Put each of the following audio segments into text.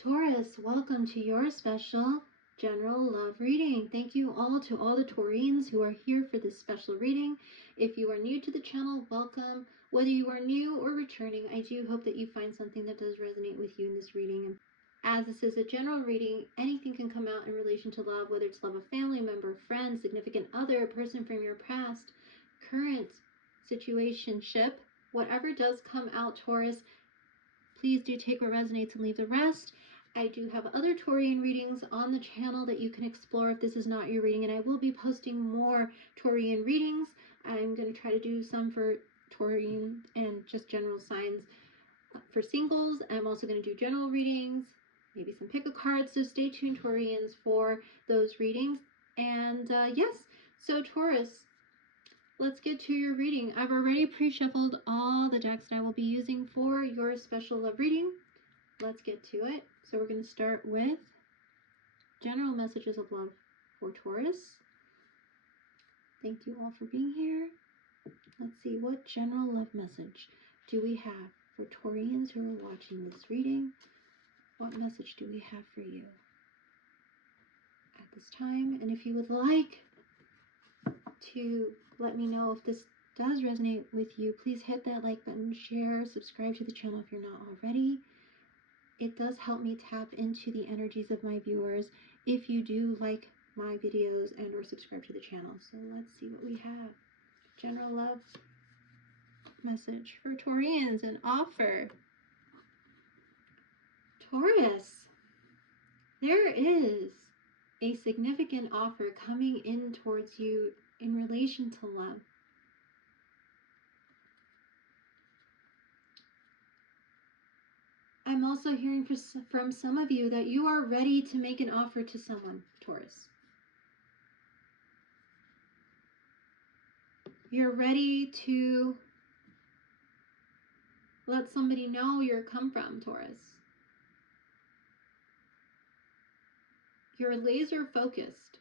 Taurus, welcome to your special general love reading. Thank you all to all the Taurians who are here for this special reading. If you are new to the channel, welcome. Whether you are new or returning, I do hope that you find something that does resonate with you in this reading. As this is a general reading, anything can come out in relation to love, whether it's love of family member, friend, significant other, a person from your past, current situationship, whatever does come out, Taurus, please do take what resonates and leave the rest. I do have other Taurian readings on the channel that you can explore if this is not your reading, and I will be posting more Taurian readings. I'm going to try to do some for Taurian and just general signs for singles. I'm also going to do general readings, maybe some pick a card, so stay tuned, Taurians, for those readings. And yes, so Taurus, let's get to your reading. I've already pre-shuffled all the decks that I will be using for your special love reading. Let's get to it. So we're going to start with general messages of love for Taurus. Thank you all for being here. Let's see, what general love message do we have for Taurians who are watching this reading? What message do we have for you at this time? And if you would like to let me know if this does resonate with you, please hit that like button, share, subscribe to the channel if you're not already. It does help me tap into the energies of my viewers if you do like my videos and or subscribe to the channel. So let's see what we have. General love message for Taurians, an offer. Taurus, there is a significant offer coming in towards you in relation to love. I'm also hearing from some of you that you are ready to make an offer to someone, Taurus. You're ready to let somebody know you're come from, Taurus. You're laser focused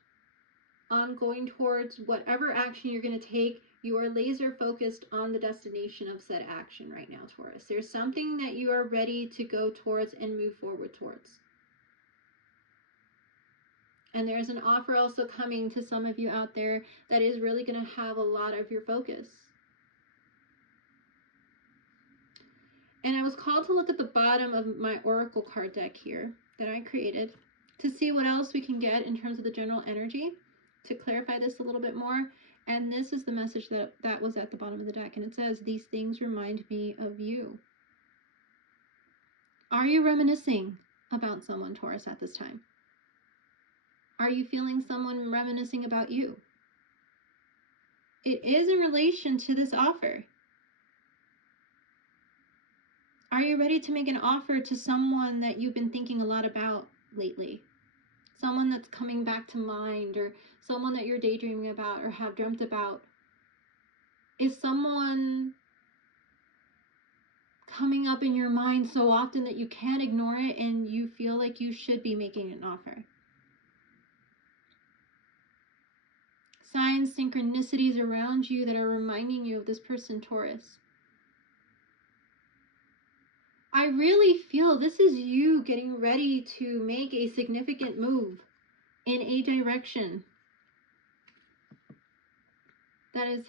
on going towards whatever action you're going to take. You are laser focused on the destination of said action right now, Taurus. There's something that you are ready to go towards and move forward towards. And there's an offer also coming to some of you out there that is really going to have a lot of your focus. And I was called to look at the bottom of my oracle card deck here that I created to see what else we can get in terms of the general energy to clarify this a little bit more. And this is the message that was at the bottom of the deck. And it says, these things remind me of you. Are you reminiscing about someone, Taurus, at this time? Are you feeling someone reminiscing about you? It is in relation to this offer. Are you ready to make an offer to someone that you've been thinking a lot about lately? Someone that's coming back to mind, or someone that you're daydreaming about or have dreamt about? Is someone coming up in your mind so often that you can't ignore it and you feel like you should be making an offer? Signs, synchronicities around you that are reminding you of this person, Taurus. I really feel this is you getting ready to make a significant move in a direction that is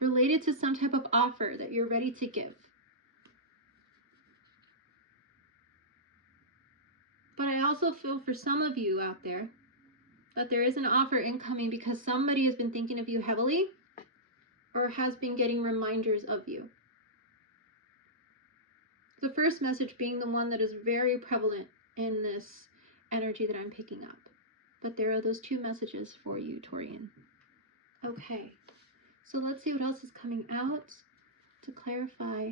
related to some type of offer that you're ready to give. But I also feel for some of you out there that there is an offer incoming because somebody has been thinking of you heavily or has been getting reminders of you. The first message being the one that is very prevalent in this energy that I'm picking up. But there are those two messages for you, Taurian. Okay, so let's see what else is coming out to clarify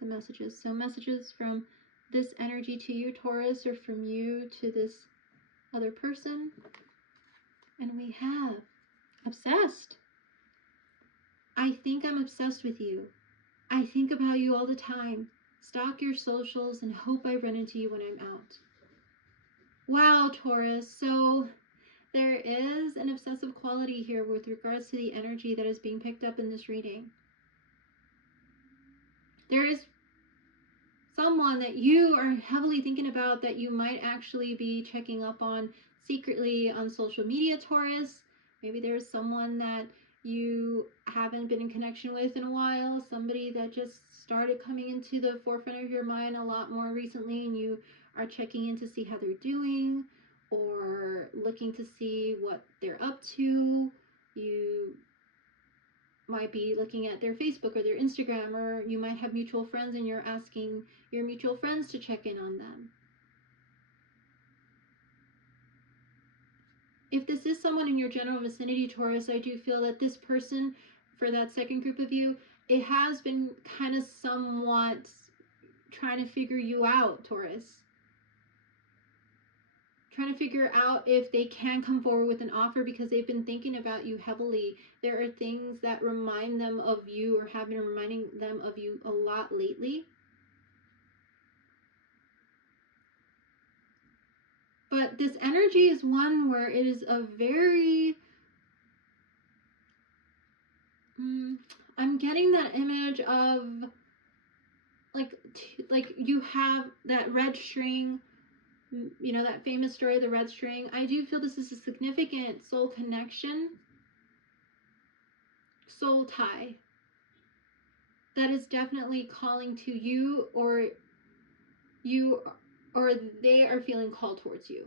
the messages. So messages from this energy to you, Taurus, or from you to this other person. And we have obsessed. I think I'm obsessed with you. I think about you all the time. Stalk your socials and hope I run into you when I'm out. Wow, Taurus. So there is an obsessive quality here with regards to the energy that is being picked up in this reading. There is someone that you are heavily thinking about that you might actually be checking up on secretly on social media, Taurus. Maybe there's someone that you haven't been in connection with in a while, somebody that just started coming into the forefront of your mind a lot more recently, and you are checking in to see how they're doing or looking to see what they're up to. You might be looking at their Facebook or their Instagram, or you might have mutual friends and you're asking your mutual friends to check in on them. If this is someone in your general vicinity, Taurus, I do feel that this person, for that second group of you, it has been kind of somewhat trying to figure you out, Taurus. Trying to figure out if they can come forward with an offer because they've been thinking about you heavily. There are things that remind them of you or have been reminding them of you a lot lately. But this energy is one where it is a very, I'm getting that image of like you have that red string, you know, that famous story of the red string. I do feel this is a significant soul connection, soul tie that is definitely calling to you, or they are feeling called towards you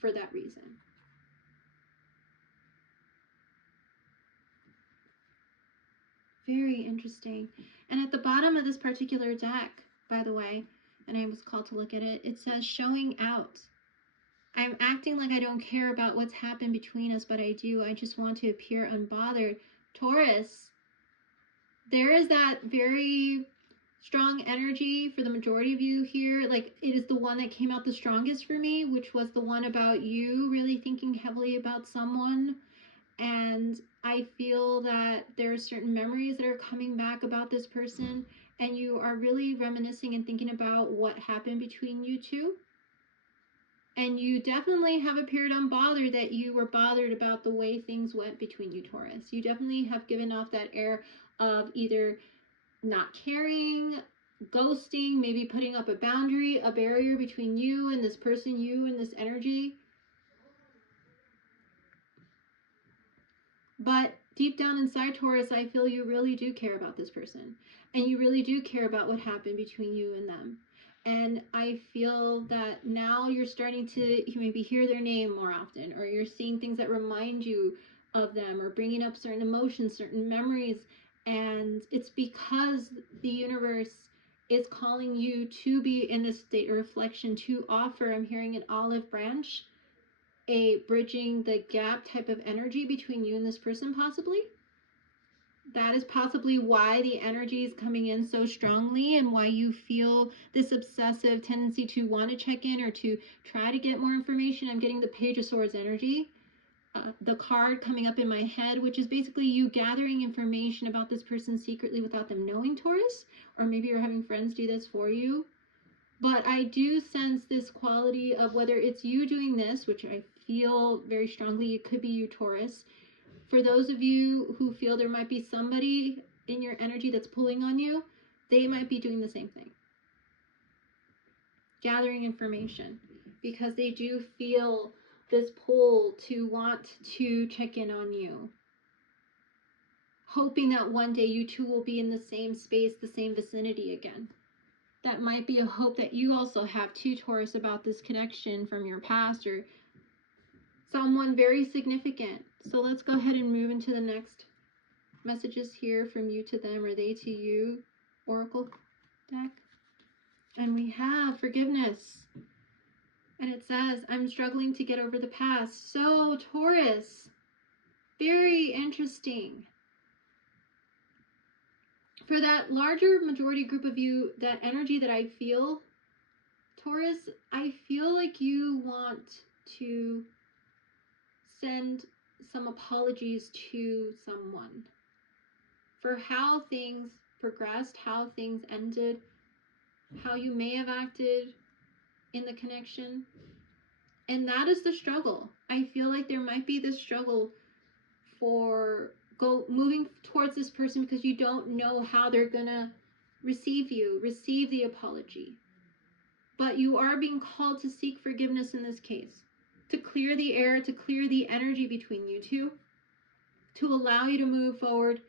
for that reason. Very interesting. And at the bottom of this particular deck, by the way, and I was called to look at it, it says showing out. I'm acting like I don't care about what's happened between us, but I do. I just want to appear unbothered. Taurus, there is that very strong energy for the majority of you here. Like, it is the one that came out the strongest for me, which was the one about you really thinking heavily about someone. And I feel that there are certain memories that are coming back about this person, and you are really reminiscing and thinking about what happened between you two. And you definitely have appeared unbothered, that you were bothered about the way things went between you, Taurus. You definitely have given off that air of either not caring, ghosting, maybe putting up a boundary, a barrier between you and this person, you and this energy. But deep down inside, Taurus, I feel you really do care about this person. And you really do care about what happened between you and them. And I feel that now you're starting to maybe hear their name more often, or you're seeing things that remind you of them, or bringing up certain emotions, certain memories. And it's because the universe is calling you to be in this state of reflection, to offer, I'm hearing an olive branch, a bridging the gap type of energy between you and this person, possibly. That is possibly why the energy is coming in so strongly, and why you feel this obsessive tendency to want to check in or to try to get more information. I'm getting the Page of Swords energy, the card coming up in my head, which is basically you gathering information about this person secretly without them knowing, Taurus. Or maybe you're having friends do this for you. But I do sense this quality of whether it's you doing this, which I feel very strongly it could be you, Taurus. For those of you who feel there might be somebody in your energy that's pulling on you, they might be doing the same thing. Gathering information, because they do feel this pull to want to check in on you. Hoping that one day you two will be in the same space, the same vicinity again. That might be a hope that you also have too, Taurus, about this connection from your past or someone very significant. So let's go ahead and move into the next messages here from you to them, or they to you, Oracle deck. And we have forgiveness. And it says, I'm struggling to get over the past. So, Taurus, very interesting. For that larger majority group of you, that energy that I feel, Taurus, I feel like you want to send some apologies to someone for how things progressed, how things ended, how you may have acted in the connection. And that is the struggle. I feel like there might be this struggle for moving towards this person because you don't know how they're gonna receive the apology. But you are being called to seek forgiveness in this case, to clear the air, to clear the energy between you two, to allow you to move forward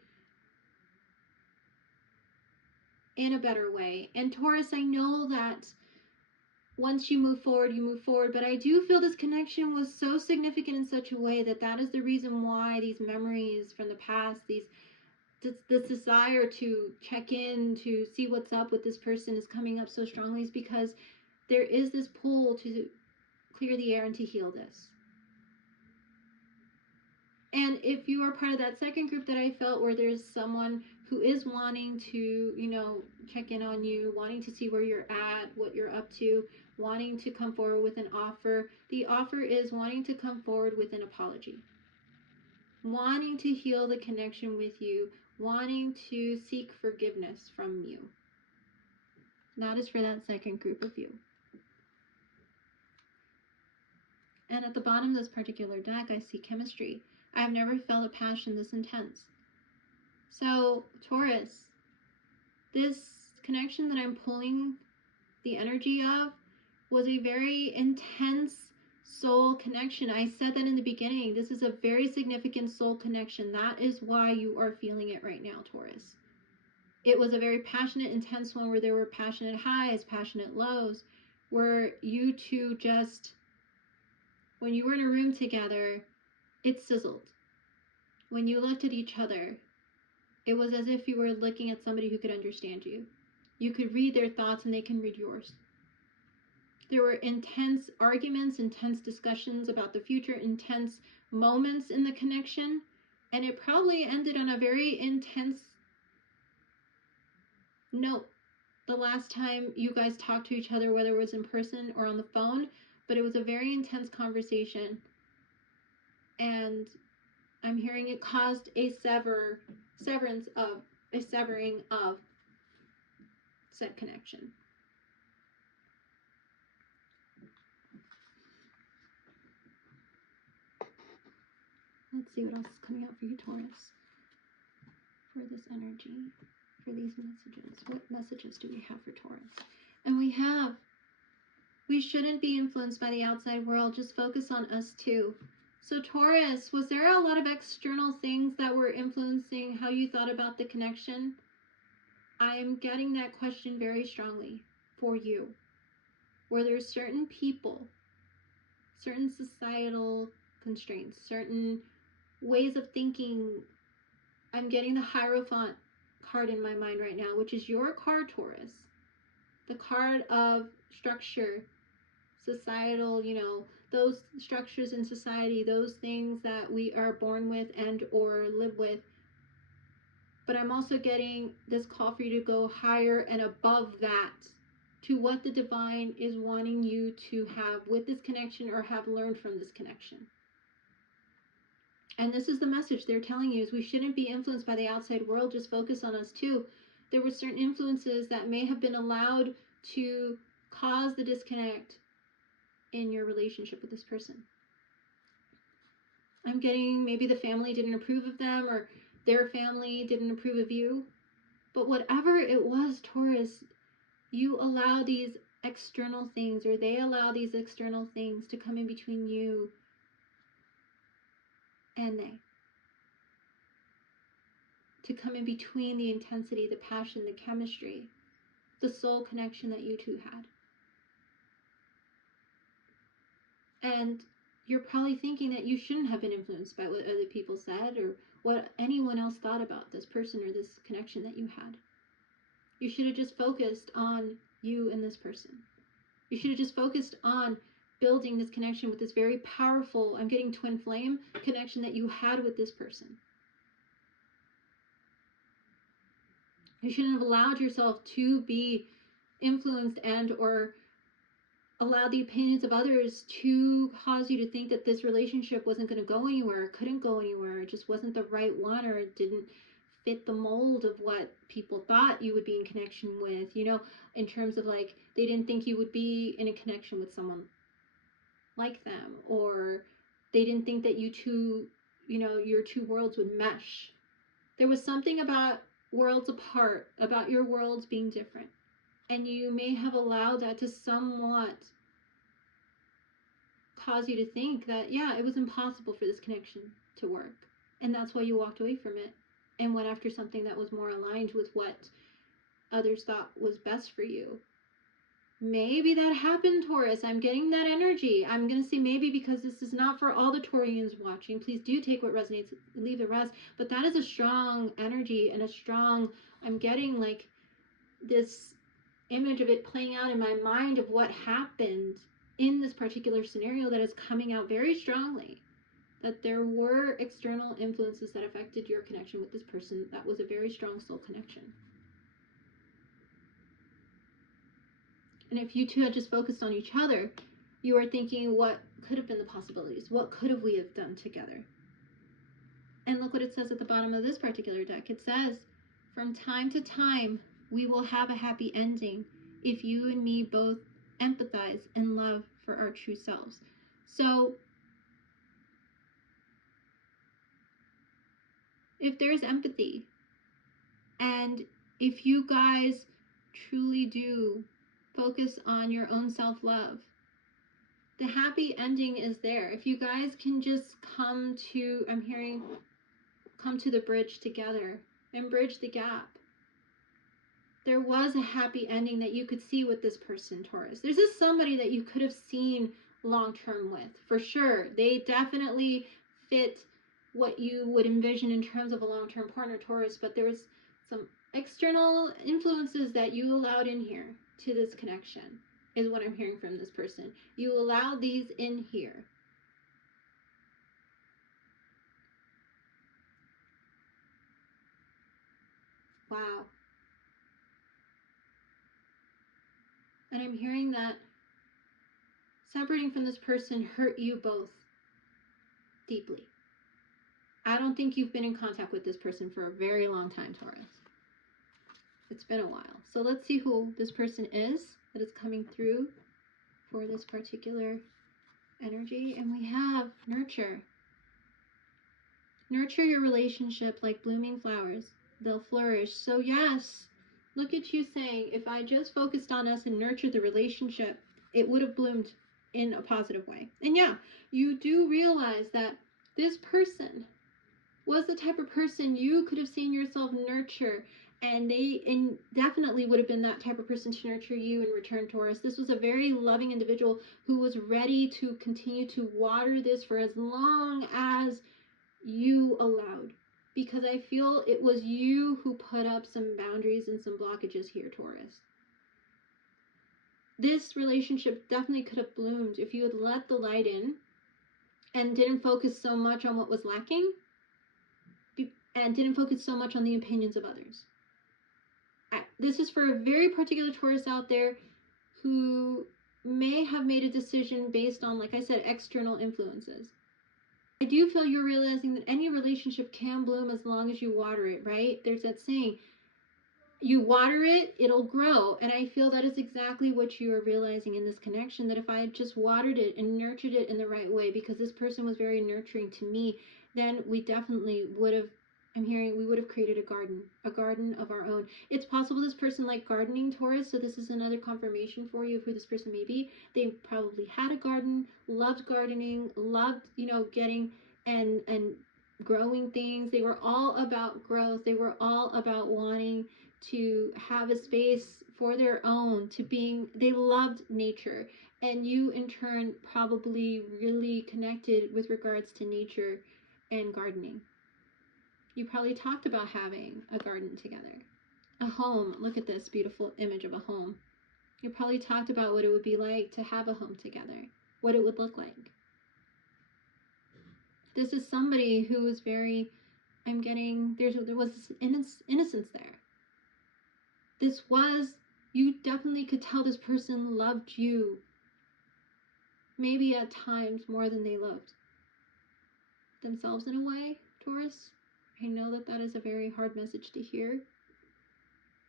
in a better way. And Taurus, I know that once you move forward, but I do feel this connection was so significant in such a way that that is the reason why these memories from the past, this desire to check in, to see what's up with this person is coming up so strongly, is because there is this pull to clear the air and to heal this. And if you are part of that second group that I felt, where there's someone who is wanting to, check in on you, wanting to see where you're at, what you're up to, wanting to come forward with an offer, the offer is wanting to come forward with an apology, wanting to heal the connection with you, wanting to seek forgiveness from you. That is for that second group of you. And at the bottom of this particular deck, I see chemistry. I've never felt a passion this intense. So, Taurus, this connection that I'm pulling the energy of was a very intense soul connection. I said that in the beginning. This is a very significant soul connection. That is why you are feeling it right now, Taurus. It was a very passionate, intense one where there were passionate highs, passionate lows, where you two just, when you were in a room together, it sizzled. When you looked at each other, it was as if you were looking at somebody who could understand you. You could read their thoughts and they can read yours. There were intense arguments, intense discussions about the future, intense moments in the connection, and it probably ended on a very intense note the last time you guys talked to each other, whether it was in person or on the phone, but it was a very intense conversation. And I'm hearing it caused a severing of said connection. Let's see what else is coming out for you, Taurus, for this energy, for these messages. What messages do we have for Taurus? And we shouldn't be influenced by the outside world, just focus on us too. So Taurus, was there a lot of external things that were influencing how you thought about the connection? I am getting that question very strongly for you. Were there certain people, certain societal constraints, certain ways of thinking? I'm getting the Hierophant card in my mind right now, which is your card, Taurus. The card of structure, societal, those structures in society, those things that we are born with and or live with. But I'm also getting this call for you to go higher and above that, to what the divine is wanting you to have with this connection or have learned from this connection. And this is the message they're telling you, is we shouldn't be influenced by the outside world, just focus on us too. There were certain influences that may have been allowed to cause the disconnect in your relationship with this person. I'm getting maybe the family didn't approve of them, or their family didn't approve of you. But whatever it was, Taurus, you allow these external things, or they allow these external things to come in between you and they. To come in between the intensity, the passion, the chemistry, the soul connection that you two had. And you're probably thinking that you shouldn't have been influenced by what other people said or what anyone else thought about this person or this connection that you had. You should have just focused on you and this person. You should have just focused on building this connection with this very powerful, I'm getting twin flame connection that you had with this person. You shouldn't have allowed yourself to be influenced and or allow the opinions of others to cause you to think that this relationship wasn't going to go anywhere, couldn't go anywhere, it just wasn't the right one, or it didn't fit the mold of what people thought you would be in connection with, in terms of like, they didn't think you would be in a connection with someone like them, or they didn't think that you two, your two worlds would mesh. There was something about worlds apart, about your worlds being different. And you may have allowed that to somewhat cause you to think that, yeah, it was impossible for this connection to work. And that's why you walked away from it and went after something that was more aligned with what others thought was best for you. Maybe that happened, Taurus. I'm getting that energy. I'm going to say maybe because this is not for all the Taurians watching. Please do take what resonates, leave the rest. But that is a strong energy and a strong, I'm getting like this image of it playing out in my mind of what happened in this particular scenario that is coming out very strongly. That there were external influences that affected your connection with this person. That was a very strong soul connection. And if you two had just focused on each other, you are thinking, what could have been the possibilities? What could have we have done together? And look what it says at the bottom of this particular deck. It says, from time to time, we will have a happy ending if you and me both empathize and love for our true selves. So if there's empathy, and if you guys truly do focus on your own self-love, the happy ending is there. If you guys can just come to, I'm hearing, come to the bridge together and bridge the gap. There was a happy ending that you could see with this person, Taurus. This is somebody that you could have seen long-term with, for sure. They definitely fit what you would envision in terms of a long-term partner, Taurus, but there was some external influences that you allowed in here to this connection, is what I'm hearing from this person. You allowed these in here. Wow. And I'm hearing that separating from this person hurt you both deeply. I don't think you've been in contact with this person for a very long time, Taurus. It's been a while. So let's see who this person is that is coming through for this particular energy. And we have nurture. Nurture your relationship like blooming flowers. They'll flourish. So yes, look at you saying, if I just focused on us and nurtured the relationship, it would have bloomed in a positive way. And yeah, you do realize that this person was the type of person you could have seen yourself nurture, and they definitely would have been that type of person to nurture you in return, Taurus. This was a very loving individual who was ready to continue to water this for as long as you allowed, because I feel it was you who put up some boundaries and some blockages here, Taurus. This relationship definitely could have bloomed if you had let the light in and didn't focus so much on what was lacking and didn't focus so much on the opinions of others. This is for a very particular Taurus out there who may have made a decision based on, like I said, external influences. I do feel you're realizing that any relationship can bloom as long as you water it, right? There's that saying, you water it, it'll grow. And I feel that is exactly what you are realizing in this connection, that if I had just watered it and nurtured it in the right way, because this person was very nurturing to me, then we definitely would have, I'm hearing, we would have created a garden of our own. It's possible this person liked gardening, Taurus, so this is another confirmation for you of who this person may be. They probably had a garden, loved gardening, loved, getting and growing things. They were all about growth. They were all about wanting to have a space for their own, they loved nature. And you in turn probably really connected with regards to nature and gardening. You probably talked about having a garden together. A home. Look at this beautiful image of a home. You probably talked about what it would be like to have a home together, what it would look like. This is somebody who was very, I'm getting, there was innocence there. You definitely could tell this person loved you, maybe at times more than they loved themselves in a way, Taurus. I know that that is a very hard message to hear,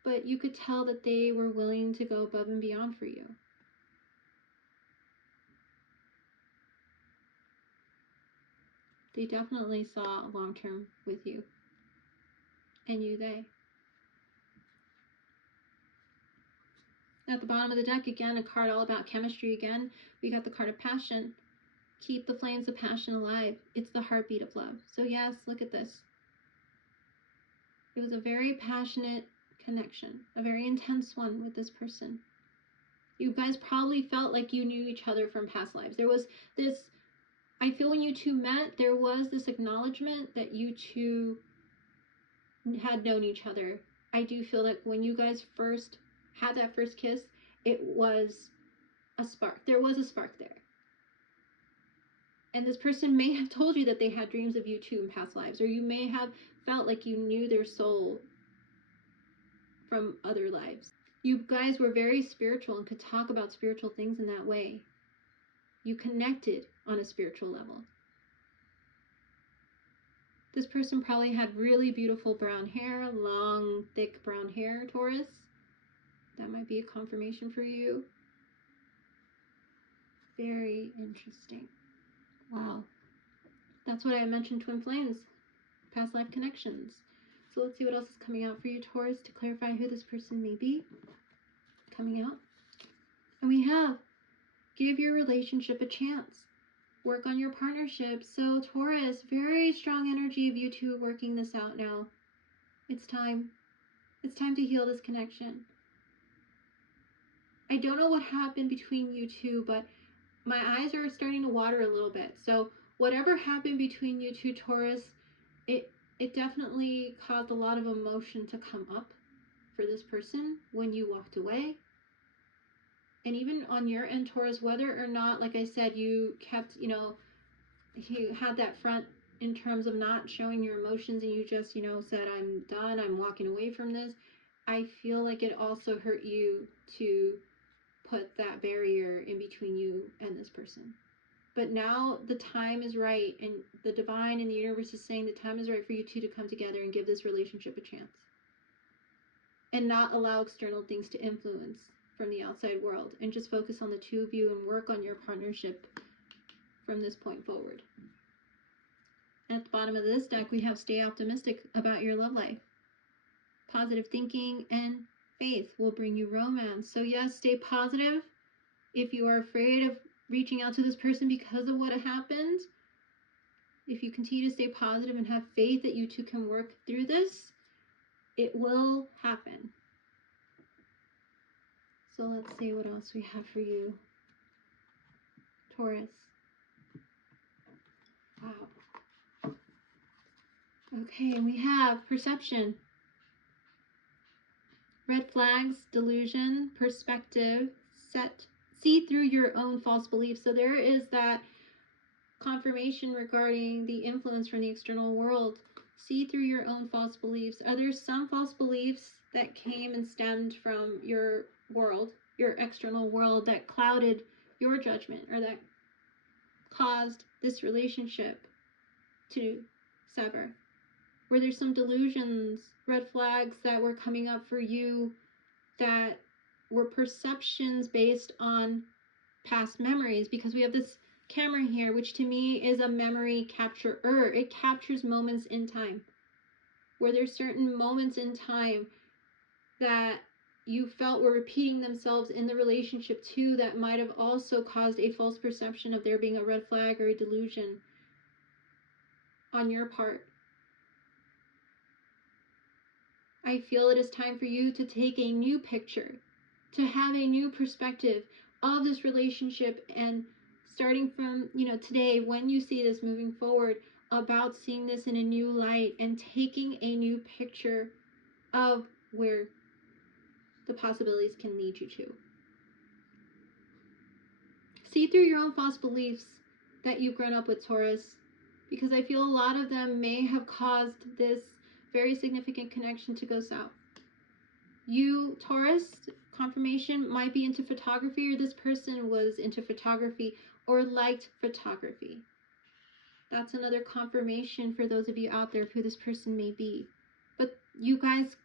but you could tell that they were willing to go above and beyond for you. They definitely saw long-term with you, and they. At the bottom of the deck, again, a card all about chemistry again. We got the card of passion. Keep the flames of passion alive. It's the heartbeat of love. So yes, look at this. It was a very passionate connection, a very intense one with this person. You guys probably felt like you knew each other from past lives. There was this, I feel when you two met, there was this acknowledgement that you two had known each other. I do feel like when you guys first had that first kiss, it was a spark. There was a spark there. And this person may have told you that they had dreams of you two in past lives, or you may have felt like you knew their soul from other lives. You guys were very spiritual and could talk about spiritual things in that way. You connected on a spiritual level. This person probably had really beautiful brown hair, long, thick brown hair, Taurus. That might be a confirmation for you. Very interesting. Wow. That's what I mentioned, twin flames, past life connections. So let's see what else is coming out for you, Taurus, to clarify who this person may be. Coming out. And we have, give your relationship a chance. Work on your partnership. So Taurus, very strong energy of you two working this out now. It's time. It's time to heal this connection. I don't know what happened between you two, but my eyes are starting to water a little bit. So whatever happened between you two, Taurus, it definitely caused a lot of emotion to come up for this person when you walked away. And even on your end, Taurus, whether or not, like I said, you kept, you had that front in terms of not showing your emotions and you just, said, I'm done, I'm walking away from this. I feel like it also hurt you to put that barrier in between you and this person. But now the time is right, and the divine and the universe is saying the time is right for you two to come together and give this relationship a chance. And not allow external things to influence from the outside world, and just focus on the two of you and work on your partnership from this point forward. At the bottom of this deck, we have stay optimistic about your love life. Positive thinking and faith will bring you romance. So yes, stay positive. If you are afraid of reaching out to this person because of what happened, if you continue to stay positive and have faith that you two can work through this, it will happen. So let's see what else we have for you, Taurus. Wow. Okay, and we have perception. Red flags, delusion, perspective, see through your own false beliefs. So there is that confirmation regarding the influence from the external world. See through your own false beliefs. Are there some false beliefs that came and stemmed from your world, your external world, that clouded your judgment, or that caused this relationship to sever? Were there some delusions, red flags that were coming up for you that were perceptions based on past memories? Because we have this camera here, which to me is a memory capturer. It captures moments in time. Were there certain moments in time that you felt were repeating themselves in the relationship too, that might have also caused a false perception of there being a red flag or a delusion on your part? I feel it is time for you to take a new picture, to have a new perspective of this relationship, and starting from, today, when you see this moving forward, about seeing this in a new light and taking a new picture of where the possibilities can lead you to. See through your own false beliefs that you've grown up with, Taurus, because I feel a lot of them may have caused this very significant connection to go south. You, Taurus, confirmation, might be into photography, or this person was into photography or liked photography. That's another confirmation for those of you out there of who this person may be. But you guys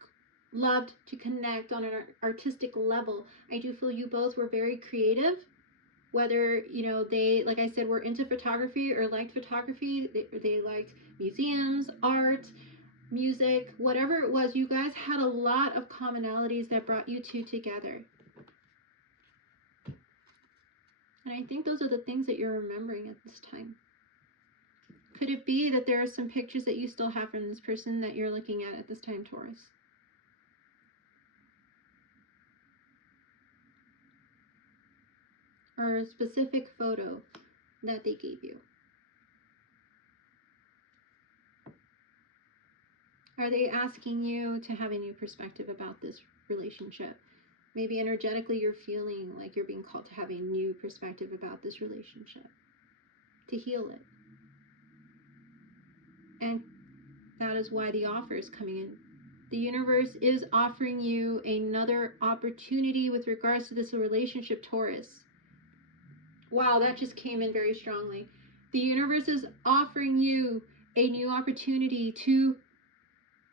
loved to connect on an artistic level. I do feel you both were very creative. Whether, they, like I said, were into photography or liked photography, they liked museums, art, music, whatever it was, you guys had a lot of commonalities that brought you two together. And I think those are the things that you're remembering at this time. Could it be that there are some pictures that you still have from this person that you're looking at this time, Taurus? Or a specific photo that they gave you? Are they asking you to have a new perspective about this relationship? Maybe energetically you're feeling like you're being called to have a new perspective about this relationship, to heal it. And that is why the offer is coming in. The universe is offering you another opportunity with regards to this relationship, Taurus. Wow, that just came in very strongly. The universe is offering you a new opportunity to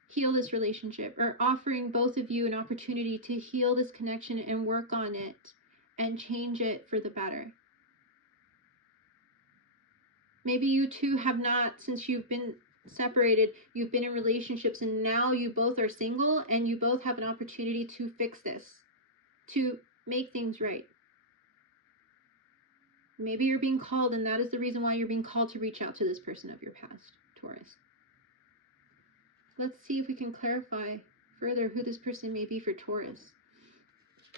heal this relationship, or offering both of you an opportunity to heal this connection and work on it and change it for the better. Maybe you two have not, since you've been separated, you've been in relationships, and now you both are single and you both have an opportunity to fix this, to make things right. Maybe you're being called, and that is the reason why you're being called to reach out to this person of your past, Taurus. Let's see if we can clarify further who this person may be for Taurus.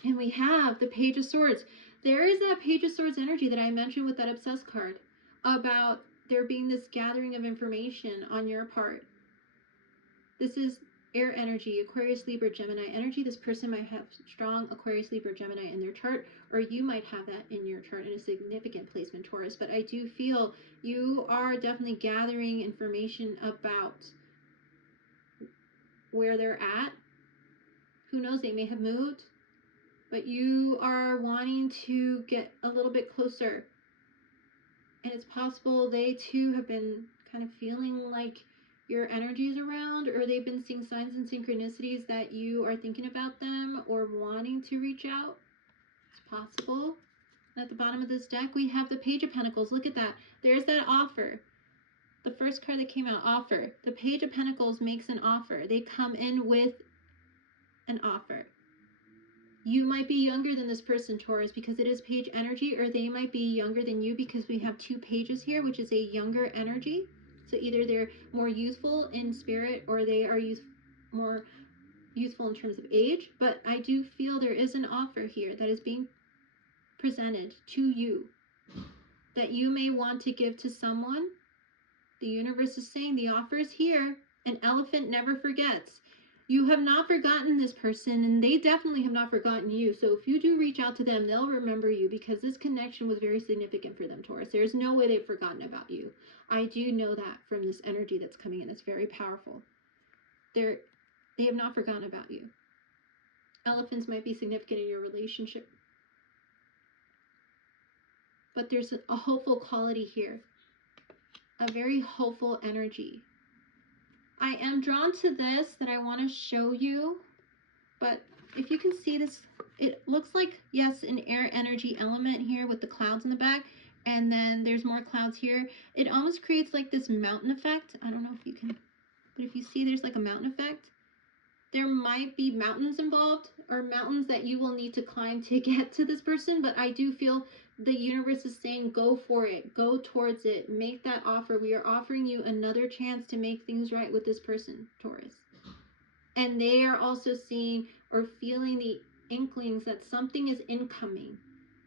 And we have the Page of Swords. There is that Page of Swords energy that I mentioned with that Obsessed card, about there being this gathering of information on your part. This is air energy, Aquarius, Libra, Gemini energy. This person might have strong Aquarius, Libra, Gemini in their chart, or you might have that in your chart in a significant placement, Taurus. But I do feel you are definitely gathering information about where they're at. Who knows, they may have moved, but you are wanting to get a little bit closer. And it's possible they too have been kind of feeling like your energy is around, or they've been seeing signs and synchronicities that you are thinking about them or wanting to reach out. It's possible. At the bottom of this deck, we have the Page of Pentacles. Look at that. There's that offer. The first card that came out, offer. The Page of Pentacles makes an offer. They come in with an offer. You might be younger than this person, Taurus, because it is page energy, or they might be younger than you because we have two pages here, which is a younger energy. So either they're more youthful in spirit, or they are more youthful in terms of age. But I do feel there is an offer here that is being presented to you that you may want to give to someone. The universe is saying the offer is here. An elephant never forgets. You have not forgotten this person, and they definitely have not forgotten you. So if you do reach out to them, they'll remember you, because this connection was very significant for them, Taurus. There's no way they've forgotten about you. I do know that from this energy that's coming in. It's very powerful. They have not forgotten about you. Elephants might be significant in your relationship, but there's a hopeful quality here, a very hopeful energy. I am drawn to this that I want to show you, but if you can see this, it looks like, yes, an air energy element here with the clouds in the back, and then there's more clouds here. It almost creates like this mountain effect. I don't know if you can, but if you see, there's like a mountain effect. There might be mountains involved, or mountains that you will need to climb to get to this person, but I do feel the universe is saying go for it, go towards it, make that offer. We are offering you another chance to make things right with this person, Taurus. And they are also seeing or feeling the inklings that something is incoming.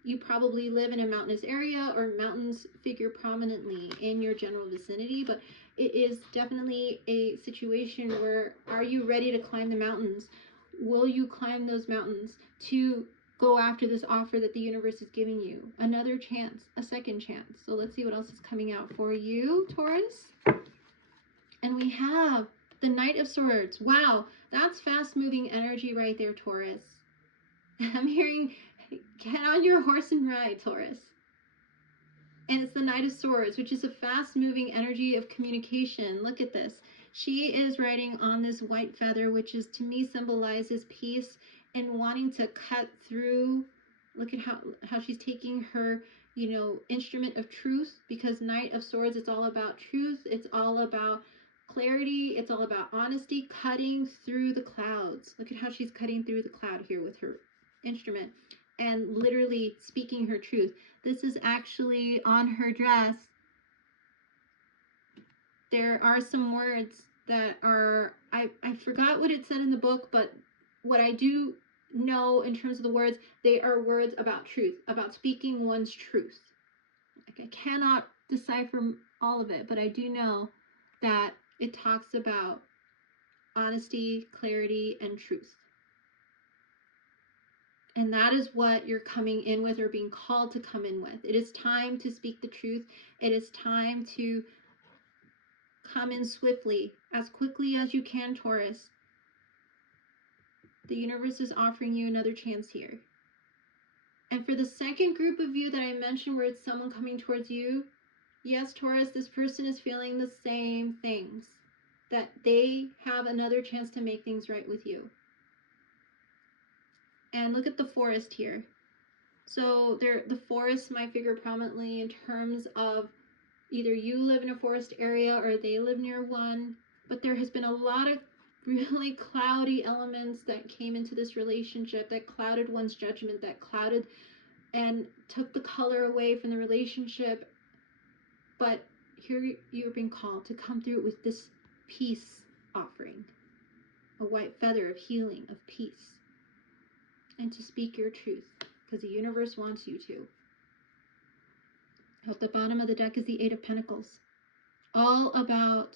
You probably live in a mountainous area, or mountains figure prominently in your general vicinity, but it is definitely a situation where, are you ready to climb the mountains? Will you climb those mountains to go after this offer that the universe is giving you? Another chance, a second chance. So let's see what else is coming out for you, Taurus. And we have the Knight of Swords. Wow, that's fast-moving energy right there, Taurus. I'm hearing, get on your horse and ride, Taurus. And it's the Knight of Swords, which is a fast-moving energy of communication. Look at this. She is riding on this white feather, which is, to me, symbolizes peace and wanting to cut through. Look at how she's taking her, instrument of truth, because Knight of Swords, it's all about truth. It's all about clarity. It's all about honesty, cutting through the clouds. Look at how she's cutting through the cloud here with her instrument and literally speaking her truth. This is actually on her dress. There are some words that are, I forgot what it said in the book, but what I do know in terms of the words, they are words about truth, about speaking one's truth. Like, I cannot decipher all of it, but I do know that it talks about honesty, clarity, and truth. And that is what you're coming in with, or being called to come in with. It is time to speak the truth. It is time to come in swiftly, as quickly as you can, Taurus. The universe is offering you another chance here. And for the second group of you that I mentioned, where it's someone coming towards you, yes, Taurus, this person is feeling the same things, that they have another chance to make things right with you. And look at the forest here. So the forest might figure prominently in terms of either you live in a forest area or they live near one, but there has been a lot of really cloudy elements that came into this relationship, that clouded one's judgment, that clouded and took the color away from the relationship. But here you're being called to come through with this peace offering, a white feather of healing, of peace, and to speak your truth, because the universe wants you to. At the bottom of the deck is the Eight of Pentacles, all about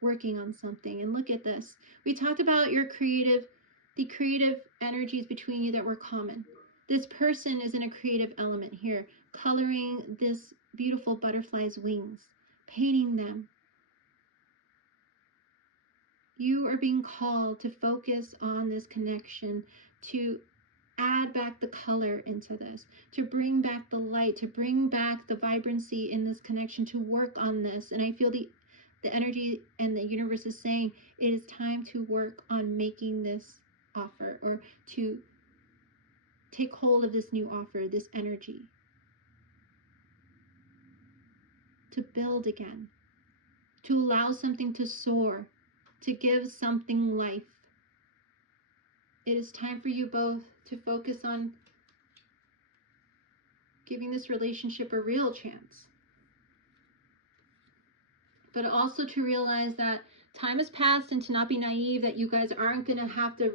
working on something. And look at this. We talked about the creative energies between you that were common. This person is in a creative element here, coloring this beautiful butterfly's wings, painting them. You are being called to focus on this connection, to add back the color into this, to bring back the light, to bring back the vibrancy in this connection, to work on this. And I feel the energy and the universe is saying it is time to work on making this offer, or to take hold of this new offer, this energy, to build again, to allow something to soar, to give something life. It is time for you both to focus on giving this relationship a real chance. But also to realize that time has passed, and to not be naive that you guys aren't going to have to,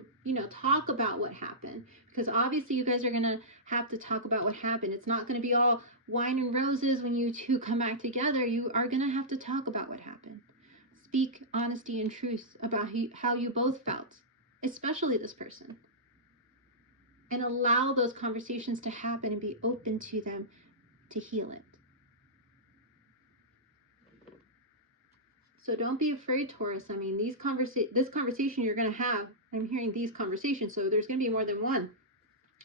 talk about what happened. Because obviously you guys are going to have to talk about what happened. It's not going to be all wine and roses when you two come back together. You are going to have to talk about what happened. Speak honesty and truth about how you both felt, especially this person. And allow those conversations to happen and be open to them to heal it. So don't be afraid, Taurus. I mean, this conversation you're going to have, I'm hearing these conversations, so there's going to be more than one,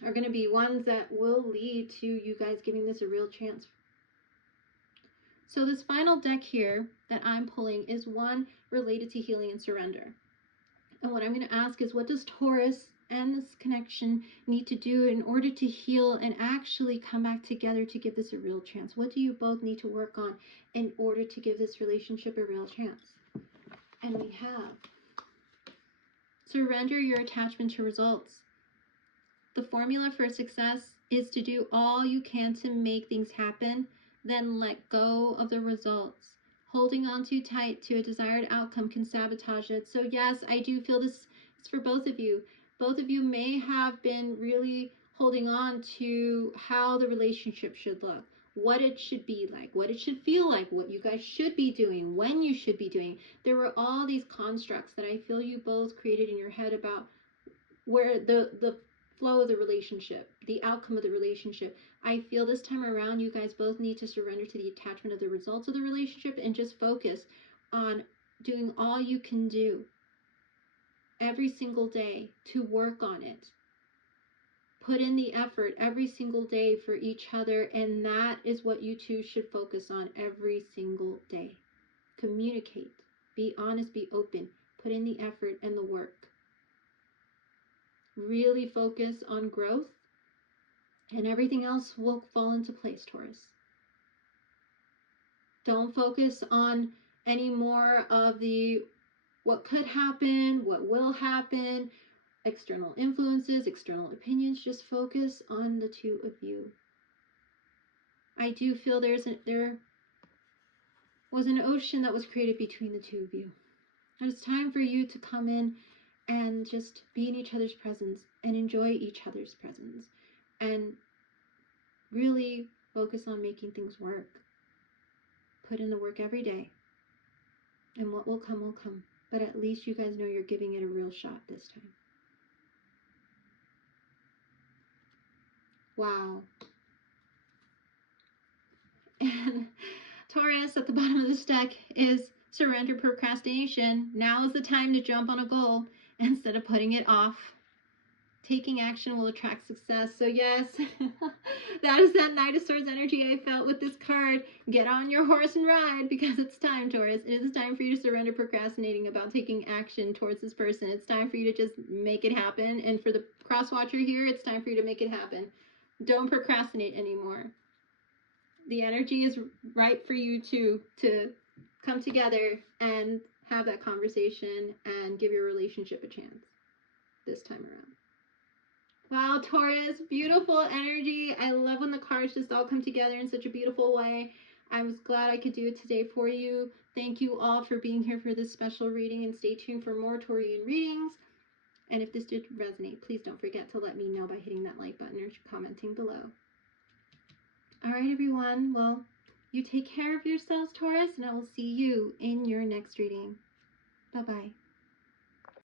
are going to be ones that will lead to you guys giving this a real chance. So this final deck here that I'm pulling is one related to healing and surrender. And what I'm going to ask is, what does Taurus and this connection need to do in order to heal and actually come back together to give this a real chance? What do you both need to work on in order to give this relationship a real chance? And we have surrender your attachment to results. The formula for success is to do all you can to make things happen, then let go of the results. Holding on too tight to a desired outcome can sabotage it. So yes, I do feel this is for both of you. Both of you may have been really holding on to how the relationship should look, what it should be like, what it should feel like, what you guys should be doing, when you should be doing. There were all these constructs that I feel you both created in your head about where the flow of the relationship, the outcome of the relationship. I feel this time around you guys both need to surrender to the attachment of the results of the relationship and just focus on doing all you can do every single day to work on it. Put in the effort every single day for each other, and that is what you two should focus on every single day. Communicate, be honest, be open, put in the effort and the work. Really focus on growth, and everything else will fall into place, Taurus. Don't focus on any more of the what could happen, what will happen, external influences, external opinions. Just focus on the two of you. I do feel there was an ocean that was created between the two of you. And it's time for you to come in and just be in each other's presence and enjoy each other's presence and really focus on making things work. Put in the work every day, and what will come. But at least you guys know you're giving it a real shot this time. Wow. And Taurus at the bottom of this deck is surrender procrastination. Now is the time to jump on a goal instead of putting it off. Taking action will attract success. So yes, that is that Knight of Swords energy I felt with this card. Get on your horse and ride, because it's time, Taurus. It is time for you to surrender procrastinating about taking action towards this person. It's time for you to just make it happen. And for the cross watcher here, it's time for you to make it happen. Don't procrastinate anymore. The energy is right for you to come together and have that conversation and give your relationship a chance this time around. Wow, Taurus, beautiful energy. I love when the cards just all come together in such a beautiful way. I was glad I could do it today for you. Thank you all for being here for this special reading, and stay tuned for more Taurian readings. And if this did resonate, please don't forget to let me know by hitting that like button or commenting below. All right, everyone. Well, you take care of yourselves, Taurus, and I will see you in your next reading. Bye-bye.